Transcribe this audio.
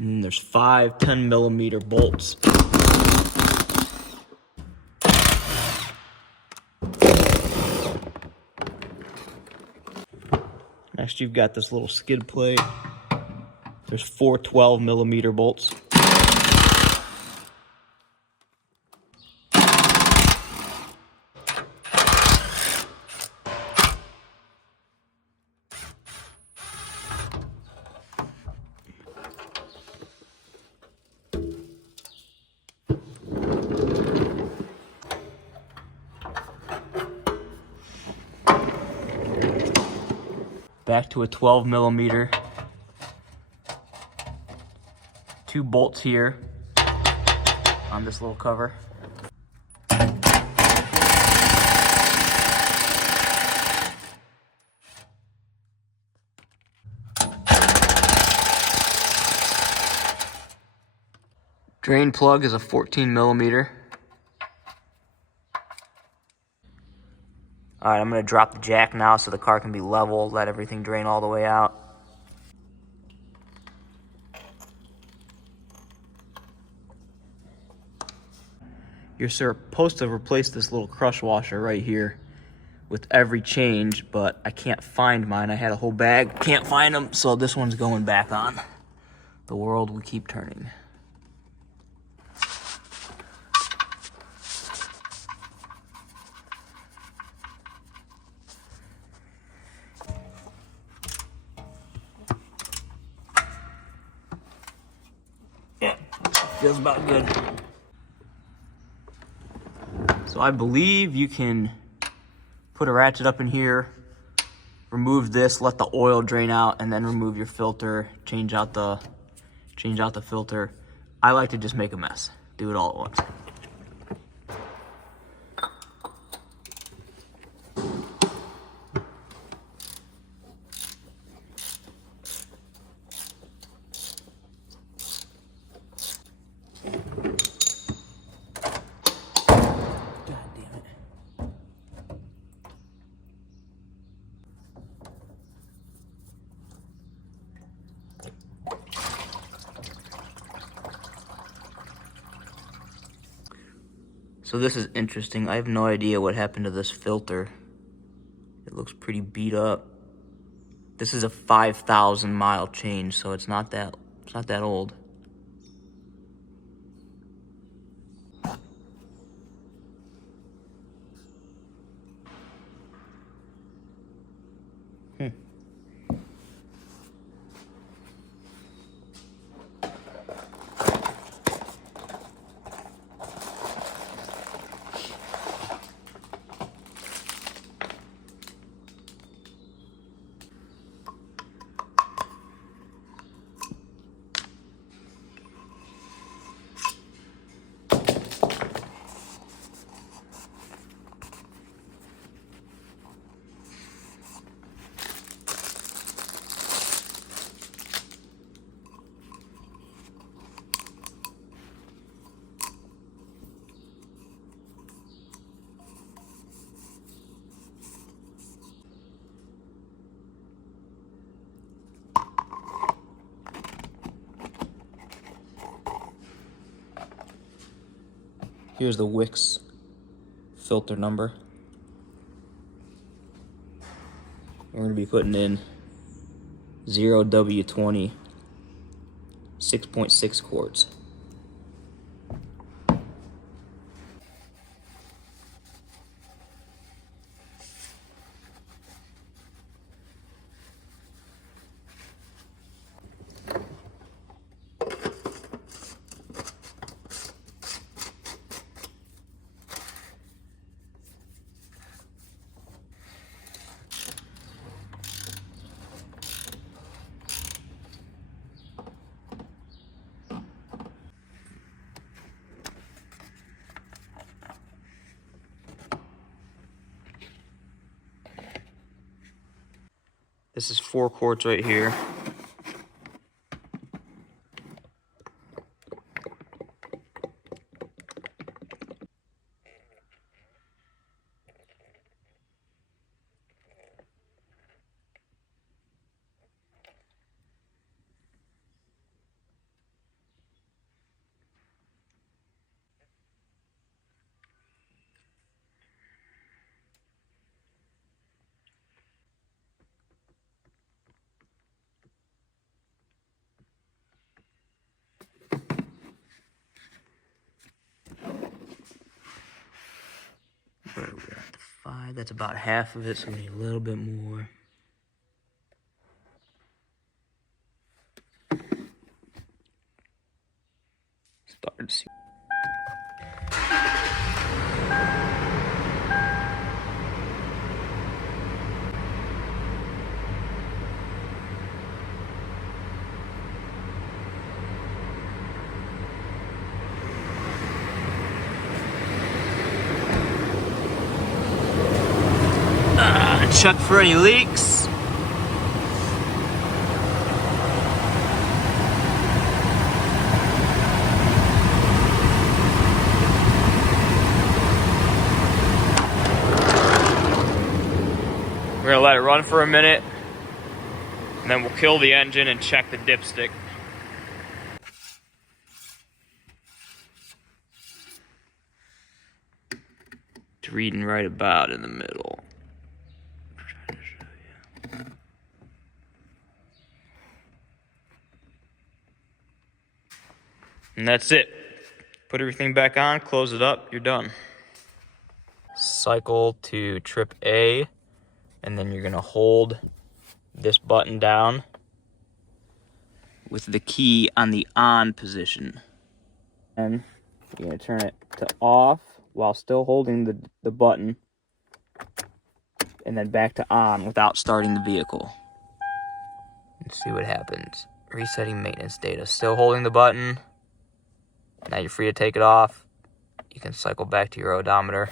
And then there's 5 10mm bolts. Next, you've got this little skid plate. There's 4 12mm bolts. Back to a 12mm. 2 bolts here on this little cover. Drain plug is a 14mm. All right, I'm gonna drop the jack now so the car can be level, let everything drain all the way out. You're supposed to replace this little crush washer right here with every change, but I can't find mine. I had a whole bag, can't find them, so this one's going back on. The world will keep turning. Yeah, feels about good. So I believe you can put a ratchet up in here, remove this, let the oil drain out, and then remove your filter, change out the filter. I like to just make a mess, do it all at once. God damn it. So this is interesting. I have no idea what happened to this filter. It looks pretty beat up. This is a 5,000 mile change, so it's not that old. Here's the Wix filter number. We're going to be putting in 0W20, 6.6 quarts. This is 4 quarts right here. Alright, that's about half of it, so we need a little bit more. Started to see. Check for any leaks. We're gonna let it run for a minute, and then we'll kill the engine and check the dipstick. It's reading right about in the middle. And that's it. Put everything back on, close it up, you're done. Cycle to trip A, and then you're gonna hold this button down with the key on the on position. And you're gonna turn it to off while still holding the button, and then back to on without starting the vehicle. Let's see what happens. Resetting maintenance data, still holding the button. Now you're free to take it off. You can cycle back to your odometer.